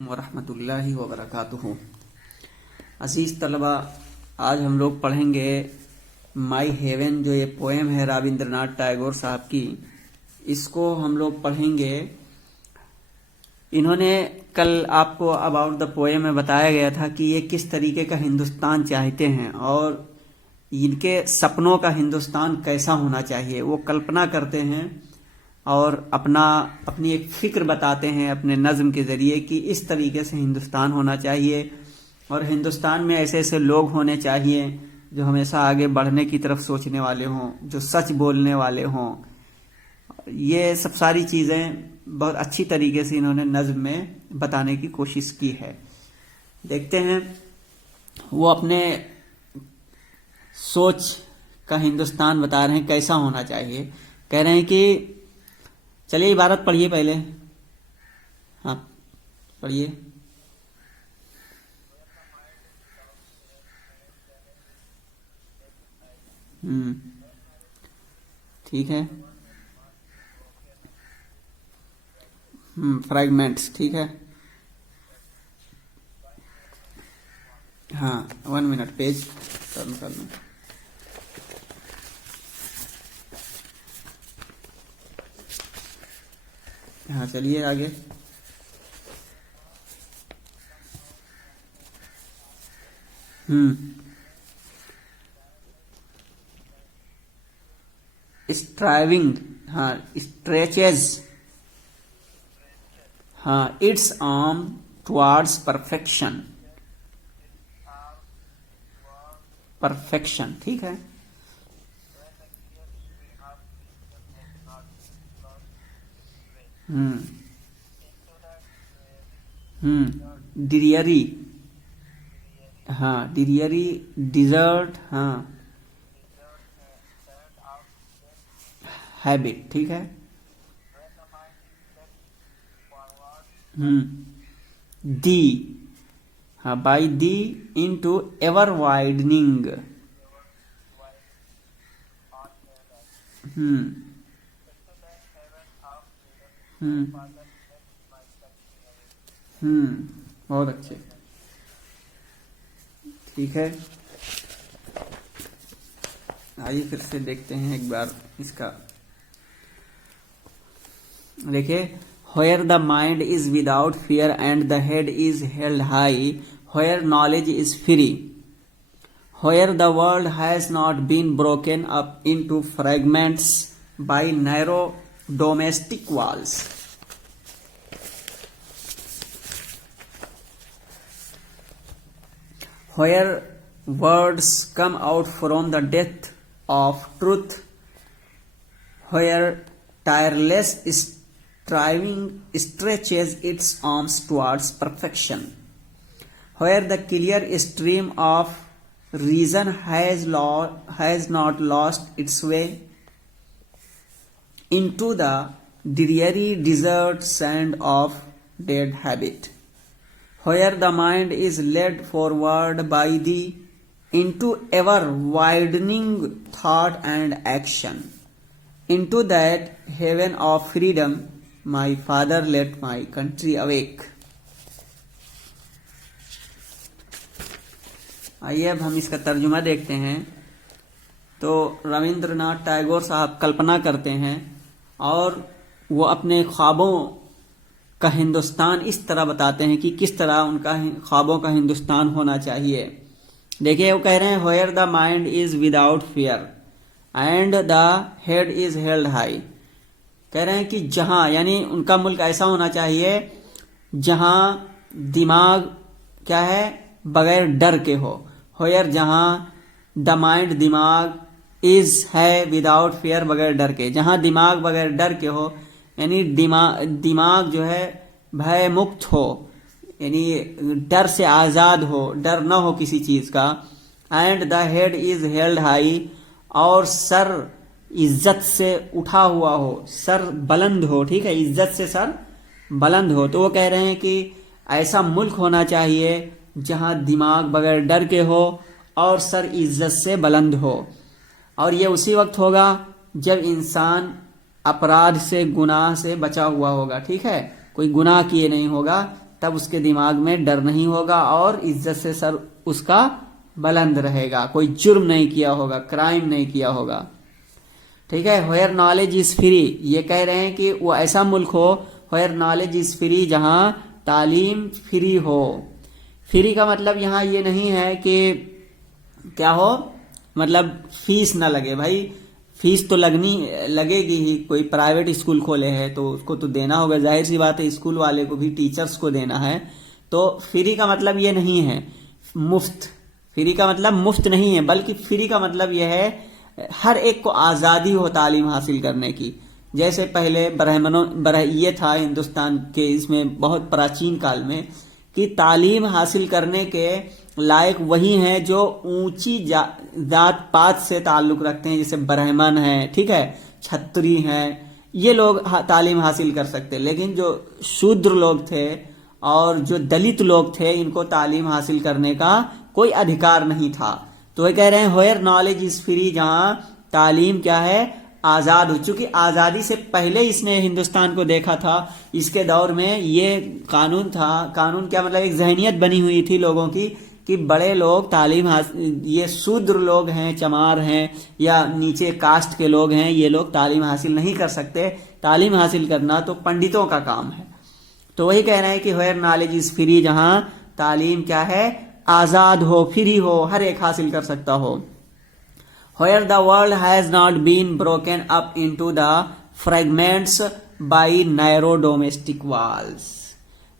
वरहमतुल्लाहि वबरकातुहू। अजीज़ तलबा, आज हम लोग पढ़ेंगे माई हेवन, जो ये पोएम है रविंद्रनाथ टैगोर साहब की। इसको हम लोग पढ़ेंगे। इन्होंने कल आपको अबाउट द पोएम में बताया गया था कि ये किस तरीके का हिंदुस्तान चाहते हैं और इनके सपनों का हिंदुस्तान कैसा होना चाहिए। वो कल्पना करते हैं और अपनी एक फिक्र बताते हैं अपने नज्म के ज़रिए कि इस तरीके से हिंदुस्तान होना चाहिए और हिंदुस्तान में ऐसे ऐसे लोग होने चाहिए जो हमेशा आगे बढ़ने की तरफ सोचने वाले हों, जो सच बोलने वाले हों। ये सब सारी चीज़ें बहुत अच्छी तरीके से इन्होंने नज्म में बताने की कोशिश की है। देखते हैं वो अपने सोच का हिंदुस्तान बता रहे हैं कैसा होना चाहिए। कह रहे हैं कि चलिए इबारत पढ़िए पहले। हाँ, पढ़िए। ठीक है। फ्रैगमेंट्स, ठीक है। हाँ, 1 मिनट, पेज टर्न कर लूँ। हाँ, चलिए आगे। स्ट्राइविंग, हाँ, स्ट्रेचेज, हाँ, it's arm towards perfection. Perfection, ठीक है। डिरियरी, हाँ, डिरियरी डिजर्ट, हाँ, हैबिट, ठीक है। दी, हाँ, by the into ever widening. बहुत अच्छे, ठीक है। आइए फिर से देखते हैं एक बार इसका। देखिए, where the mind is without fear and the head is held high, where knowledge is free, where the world has not been broken up into fragments by narrow domestic walls, where words come out from the depth of truth, where tireless striving stretches its arms towards perfection, where the clear stream of reason has not lost its way into the dreary desert sand of dead habit, where the mind is led forward by the into ever widening thought and action, into that heaven of freedom, my father let my country awake। आइए अब हम इसका तर्जुमा देखते हैं। तो रविंद्रनाथ टैगोर साहब कल्पना करते हैं और वो अपने ख्वाबों का हिंदुस्तान इस तरह बताते हैं कि किस तरह उनका ख्वाबों का हिंदुस्तान होना चाहिए। देखिए, वो कह रहे हैं where the mind is without fear and the head is held high। कह रहे हैं कि जहां, यानी उनका मुल्क ऐसा होना चाहिए जहां दिमाग क्या है, बगैर डर के हो। होयर, जहां द माइंड, दिमाग, इज है विदाउट फियर, बगैर डर के। जहां दिमाग बगैर डर के हो, यानी दिमाग जो है भय मुक्त हो, यानी डर से आजाद हो, डर न हो किसी चीज का। And the head is held high, और सर इज्जत से उठा हुआ हो, सर बुलंद हो, ठीक है, इज्जत से सर बुलंद हो। तो वो कह रहे हैं कि ऐसा मुल्क होना चाहिए जहां दिमाग बगैर डर के हो और सर इज्जत से बुलंद हो। और ये उसी वक्त होगा जब इंसान अपराध से, गुनाह से बचा हुआ होगा, ठीक है, कोई गुनाह किए नहीं होगा, तब उसके दिमाग में डर नहीं होगा और इज्जत से सर उसका बुलंद रहेगा, कोई जुर्म नहीं किया होगा, क्राइम नहीं किया होगा। ठीक है, वेयर नॉलेज इज फ्री, ये कह रहे हैं कि वो ऐसा मुल्क हो वेयर नॉलेज इज फ्री, जहां तालीम फ्री हो। फ्री का मतलब यहां ये नहीं है कि क्या हो, मतलब फीस ना लगे। भाई फीस तो लगेगी ही, कोई प्राइवेट स्कूल खोले है तो उसको तो देना होगा, जाहिर सी बात है, स्कूल वाले को भी टीचर्स को देना है। तो फ्री का मतलब ये नहीं है मुफ्त, फ्री का मतलब मुफ्त नहीं है, बल्कि फ्री का मतलब यह है हर एक को आजादी हो तालीम हासिल करने की। जैसे पहले ये था हिंदुस्तान के इसमें बहुत प्राचीन काल में कि तालीम हासिल करने के लायक वही हैं जो ऊंची जात पात से ताल्लुक रखते हैं, जैसे ब्राह्मण हैं, ठीक है, छत्री हैं, ये लोग तालीम हासिल कर सकते। लेकिन जो शूद्र लोग थे और जो दलित लोग थे, इनको तालीम हासिल करने का कोई अधिकार नहीं था। तो वे कह रहे हैं वेयर नॉलेज इज फ्री, जहां तालीम क्या है, आजाद हो। चूंकि आजादी से पहले इसने हिंदुस्तान को देखा था, इसके दौर में ये कानून था, कानून क्या मतलब एक जहनियत बनी हुई थी लोगों की कि बड़े लोग तालीम ये शूद्र लोग हैं, चमार हैं या नीचे कास्ट के लोग हैं, ये लोग तालीम हासिल नहीं कर सकते। तालीम हासिल करना तो पंडितों का काम है। तो वही कह रहे हैं कि वेयर नॉलेज इज फ्री, जहां तालीम क्या है, आजाद हो, फ्री हो, हर एक हासिल कर सकता हो। Where the world has not been broken up into the fragments by narrow domestic walls।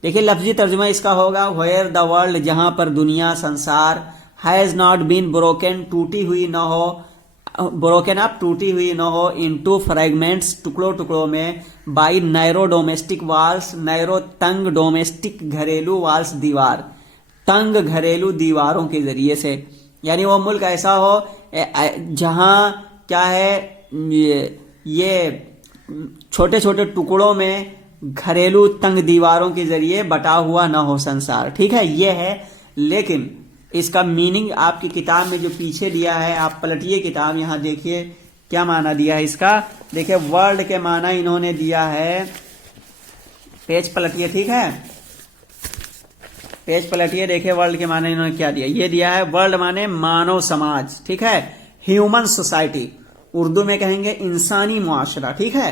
देखिए लफ्जी तर्जुमा इसका होगा where the world, जहां पर दुनिया, संसार, has not been broken, टूटी हुई न हो, broken up, टूटी हुई न हो, into fragments, टुकड़ों टुकड़ों में, by narrow domestic walls, narrow तंग, domestic घरेलू, walls दीवार, तंग घरेलू दीवारों के जरिए से। यानी वो मुल्क ऐसा हो जहां क्या है, ये छोटे छोटे टुकड़ों में घरेलू तंग दीवारों के जरिए बटा हुआ ना हो संसार। ठीक है, ये है। लेकिन इसका मीनिंग आपकी किताब में जो पीछे दिया है, आप पलटिए किताब, यहां देखिए क्या माना दिया है इसका। देखिए वर्ल्ड के माना इन्होंने दिया है, पेज पलटिए, ठीक है, पेज पलटिए, देखिए वर्ल्ड के माने इन्होंने क्या दिया। ये दिया है वर्ल्ड माने मानव समाज, ठीक है, ह्यूमन सोसाइटी, उर्दू में कहेंगे इंसानी मुआशरा, ठीक है।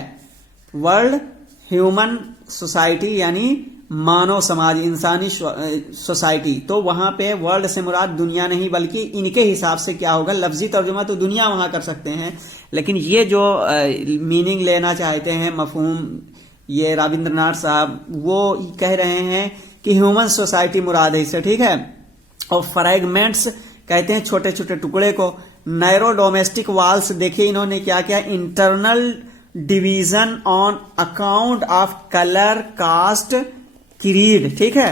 वर्ल्ड ह्यूमन सोसाइटी यानी मानव समाज, इंसानी सोसाइटी। तो वहां पे वर्ल्ड से मुराद दुनिया नहीं, बल्कि इनके हिसाब से क्या होगा, लफ्जी तर्जुमा तो दुनिया वहां कर सकते हैं, लेकिन ये जो मीनिंग लेना चाहते हैं, मफहूम, ये रविंद्रनाथ साहब वो कह रहे हैं कि ह्यूमन सोसाइटी मुराद है इससे, ठीक है। और फ्रैगमेंट्स कहते हैं छोटे छोटे टुकड़े को। नैरो डोमेस्टिक वाल्स, देखिए इन्होंने क्या किया, internal division on account of colour, caste, creed, ठीक है,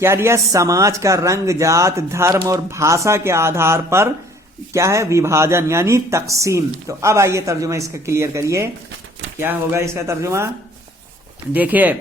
क्या दिया, समाज का रंग, जात, धर्म और भाषा के आधार पर क्या है, विभाजन यानी तकसीम। तो अब आइए तर्जुमा इसका क्लियर करिए, क्या होगा इसका तर्जुमा। देखिए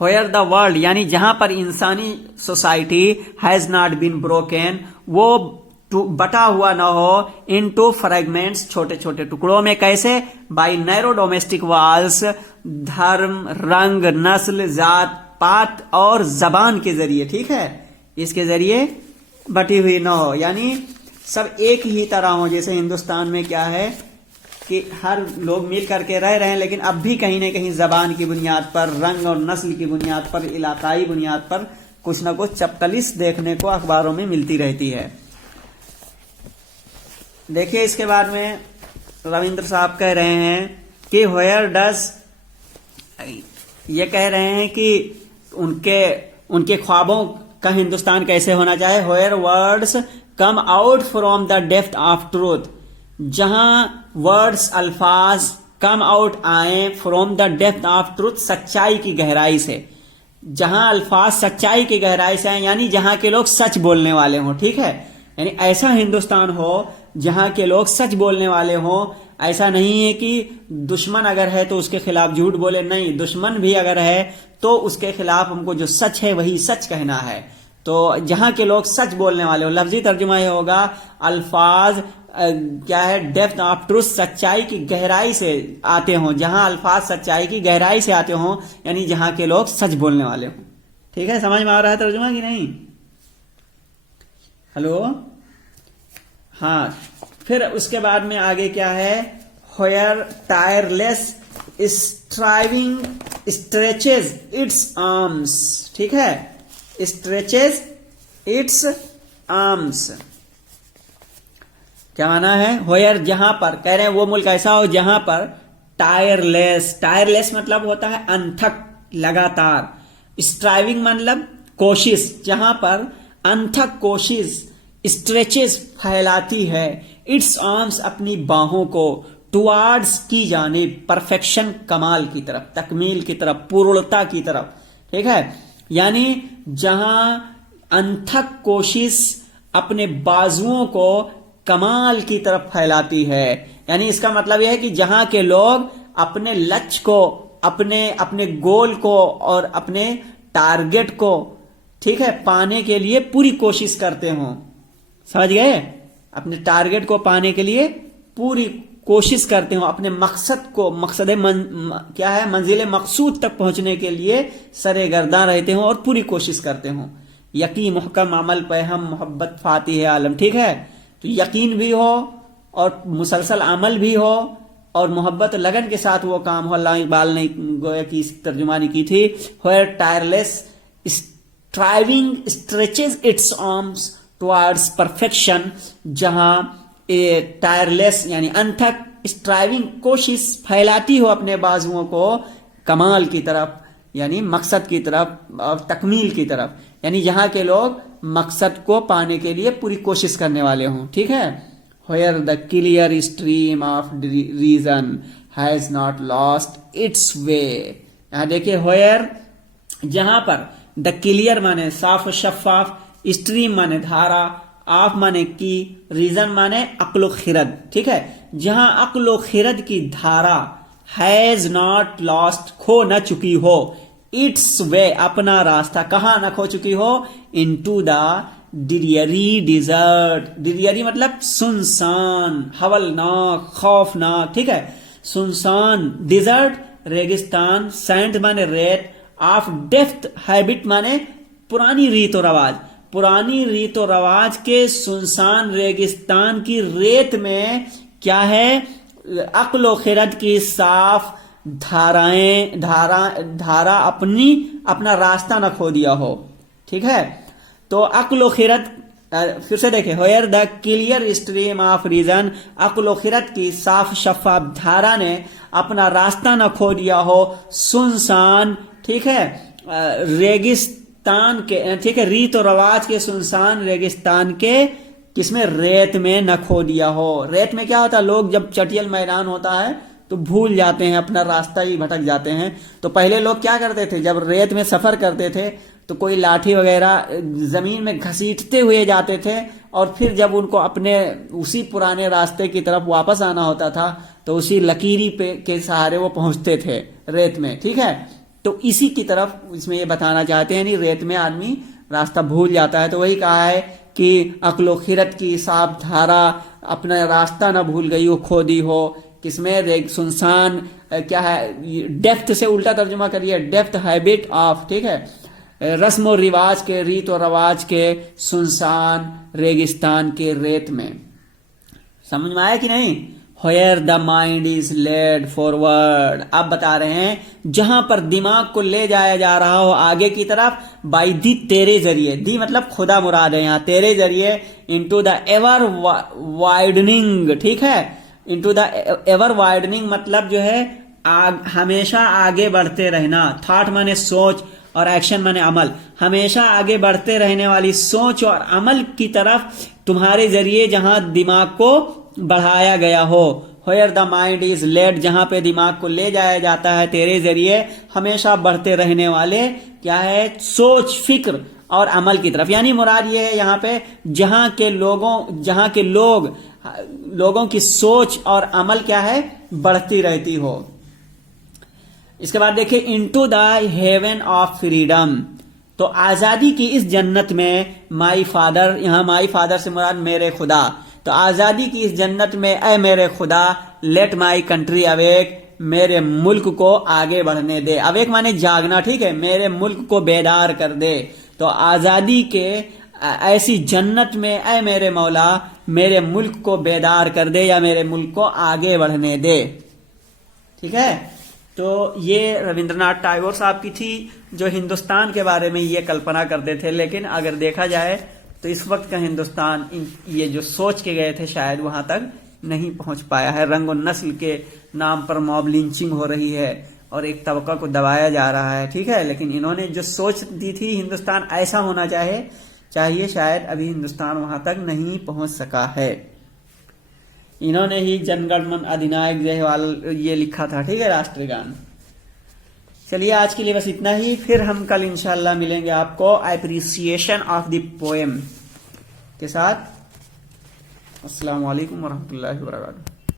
वेयर द वर्ल्ड यानी जहां पर इंसानी society has not been broken, वो बटा हुआ ना हो, इनटू फ्रैगमेंट्स, छोटे छोटे टुकड़ों में, कैसे, बाय नैरो डोमेस्टिक वॉल्स, धर्म, रंग, नस्ल, जात पात और जबान के जरिए, ठीक है, इसके जरिए बटी हुई ना हो, यानी सब एक ही तरह हो। जैसे हिंदुस्तान में क्या है कि हर लोग मिल करके रह रहे हैं, लेकिन अब भी कहीं ना कहीं जबान की बुनियाद पर, रंग और नस्ल की बुनियाद पर, इलाकाई बुनियाद पर कुछ ना कुछ चपकलिस देखने को अखबारों में मिलती रहती है। देखिए इसके बाद में रविंद्र साहब कह रहे हैं कि वेयर डज, ये कह रहे हैं कि उनके ख्वाबों का हिंदुस्तान कैसे होना चाहिए। Where words come out from the depth of truth, जहां वर्ड्स, अल्फाज कम आउट आए from the depth of truth, सच्चाई की गहराई से, जहां अल्फाज सच्चाई की गहराई से आए, यानी जहां के लोग सच बोलने वाले हों, ठीक है, यानी ऐसा हिंदुस्तान हो जहां के लोग सच बोलने वाले हों। ऐसा नहीं है कि दुश्मन अगर है तो उसके खिलाफ झूठ बोले, नहीं, दुश्मन भी अगर है तो उसके खिलाफ हमको जो सच है वही सच कहना है। तो जहां के लोग सच बोलने वाले हो, लफ्जी तर्जुमा यह होगा, अल्फाज क्या है, डेप्थ ऑफ ट्रूथ, सच्चाई की गहराई से आते हों, जहां अल्फाज सच्चाई की गहराई से आते हों, यानी जहां के लोग सच बोलने वाले हों, ठीक है, समझ में आ रहा है तर्जुमा कि नहीं? हेलो, हाँ। फिर उसके बाद में आगे क्या है? Where tireless striving stretches it's arms, ठीक है, स्ट्रेचेज इट्स आर्म्स। क्या माना है? व्हेयर, जहां पर, कह रहे हैं वो मुल्क ऐसा हो जहां पर टायरलेस मतलब होता है अनथक, लगातार। स्ट्राइविंग मतलब कोशिश, जहां पर अनथक कोशिश, स्ट्रेचेस फैलाती है, इट्स आर्म्स अपनी बाहों को, टुवार्ड्स की जानिब, परफेक्शन कमाल की तरफ, तकमील की तरफ, पूर्णता की तरफ, ठीक है। यानी जहां अनथक कोशिश अपने बाजुओं को कमाल की तरफ फैलाती है, यानी इसका मतलब यह है कि जहां के लोग अपने लक्ष्य को, अपने गोल को और अपने टारगेट को, ठीक है, पाने के लिए पूरी कोशिश करते हो। समझ गए? अपने टारगेट को पाने के लिए पूरी कोशिश करते हो, अपने मकसद को, क्या है, मंजिल मकसूद तक पहुंचने के लिए सरेगर्दा रहते हो और पूरी कोशिश करते हो। यकीन मुहकम अमल पे हम मोहब्बत फाती है आलम, ठीक है। तो यकीन भी हो और मुसलसल अमल भी हो और मोहब्बत लगन के साथ वो काम हो। अल्लाह इकबाल ने गोया की तर्जुमानी की थी, where tireless striving stretches it's arms towards perfection, जहां टायरलेस यानी अनथक स्ट्राइविंग कोशिश फैलाती हो अपने बाजुओं को कमाल की तरफ, यानी मकसद की तरफ और तकमील की तरफ, यानी जहां के लोग मकसद को पाने के लिए पूरी कोशिश करने वाले हों, ठीक है। Where the clear stream of reason has not lost its way. यहां देखिए, व्हेयर जहां पर, द क्लियर माने साफ शफाफ, स्ट्रीम माने धारा, ऑफ माने की, रीजन माने अक्लो खिरद, ठीक है। जहां अक्लो खिरद की धारा, हैज नॉट लॉस्ट, खो न चुकी हो, इट्स वे अपना रास्ता, कहां न खो चुकी हो, इनटू द डिरियरी डिजर्ट। डिरियरी मतलब सुनसान, हवलनाक, खौफनाक, ठीक है, सुनसान, डिजर्ट रेगिस्तान, सैंड माने रेत, ऑफ डेफ्थ हैबिट माने पुरानी रीत और रवाज, पुरानी रीत और रवाज के सुनसान रेगिस्तान की रेत में क्या है, अक्ल खिरद की साफ धारा अपना रास्ता न खो दिया हो, ठीक है। तो अक्ल खिरद, फिर से देखें, where the clear stream of reason, अक्ल खिरद की साफ शफाफ धारा ने अपना रास्ता न खो दिया हो, सुनसान, ठीक है, रेगिस्तान के, ठीक है, रीत और रवाज के सुनसान रेगिस्तान के, किसमें, रेत में न खो दिया हो। रेत में क्या होता है, लोग जब चटियल मैदान होता है तो भूल जाते हैं, अपना रास्ता ही भटक जाते हैं। तो पहले लोग क्या करते थे, जब रेत में सफर करते थे तो कोई लाठी वगैरह जमीन में घसीटते हुए जाते थे और फिर जब उनको अपने उसी पुराने रास्ते की तरफ वापस आना होता था तो उसी लकीरी पे के सहारे वो पहुंचते थे रेत में, ठीक है। तो इसी की तरफ इसमें ये बताना चाहते हैं, नहीं, रेत में आदमी रास्ता भूल जाता है। तो वही कहा है कि अक्लो खिरत की साफ धारा अपना रास्ता ना भूल गई हो, खो दी हो, किसमें, सुनसान, क्या है, डेप्थ से उल्टा तर्जुमा करिए, डेप्थ हैबिट ऑफ, ठीक है, रस्म और रिवाज के, रीत और रवाज के सुनसान रेगिस्तान के रेत में। समझ में आया कि नहीं? Where the mind is led forward, अब बता रहे हैं जहां पर दिमाग को ले जाया जा रहा हो आगे की तरफ, बाई दी, तेरे जरिए, दी मतलब खुदा मुराद है यहां, तेरे जरिए, इनटू द एवर वाइडनिंग, ठीक है, इनटू द एवर वाइडनिंग मतलब जो है हमेशा आगे बढ़ते रहना, थॉट माने सोच और एक्शन माने अमल, हमेशा आगे बढ़ते रहने वाली सोच और अमल की तरफ तुम्हारे जरिए जहां दिमाग को बढ़ाया गया हो। Where the mind is led, जहां पे दिमाग को ले जाया जाता है तेरे जरिए हमेशा बढ़ते रहने वाले, क्या है, सोच, फिक्र और अमल की तरफ। यानी मुराद ये है यहाँ पे जहां के लोगों की सोच और अमल क्या है, बढ़ती रहती हो। इसके बाद देखिए, into the haven of freedom, तो आजादी की इस जन्नत में, माई फादर, यहां माई फादर से मुराद मेरे खुदा, तो आजादी की इस जन्नत में ऐ मेरे खुदा, लेट माई कंट्री अवेक, मेरे मुल्क को आगे बढ़ने दे। अब एक माने जागना, ठीक है, मेरे मुल्क को बेदार कर दे। तो आजादी के ऐसी जन्नत में ऐ मेरे मौला मेरे मुल्क को बेदार कर दे या मेरे मुल्क को आगे बढ़ने दे। ठीक है, तो ये रविंद्रनाथ टैगोर साहब की थी जो हिंदुस्तान के बारे में ये कल्पना करते थे। लेकिन अगर देखा जाए तो इस वक्त का हिंदुस्तान ये जो सोच के गए थे शायद वहां तक नहीं पहुंच पाया है। रंग और नस्ल के नाम पर मॉब लिंचिंग हो रही है और एक तबका को दबाया जा रहा है। ठीक है, लेकिन इन्होंने जो सोच दी थी हिंदुस्तान ऐसा होना चाहिए शायद अभी हिंदुस्तान वहां तक नहीं पहुंच सका है। इन्होंने ही जनगण मन अधिनायक जय वाला ये लिखा था। ठीक है, राष्ट्रगान। चलिए आज के लिए बस इतना ही, फिर हम कल इंशाल्लाह मिलेंगे आपको एप्रिसिएशन ऑफ द पोएम के साथ। अस्सलाम वालेकुम वरहमतुल्लाहि वबरकातुहू।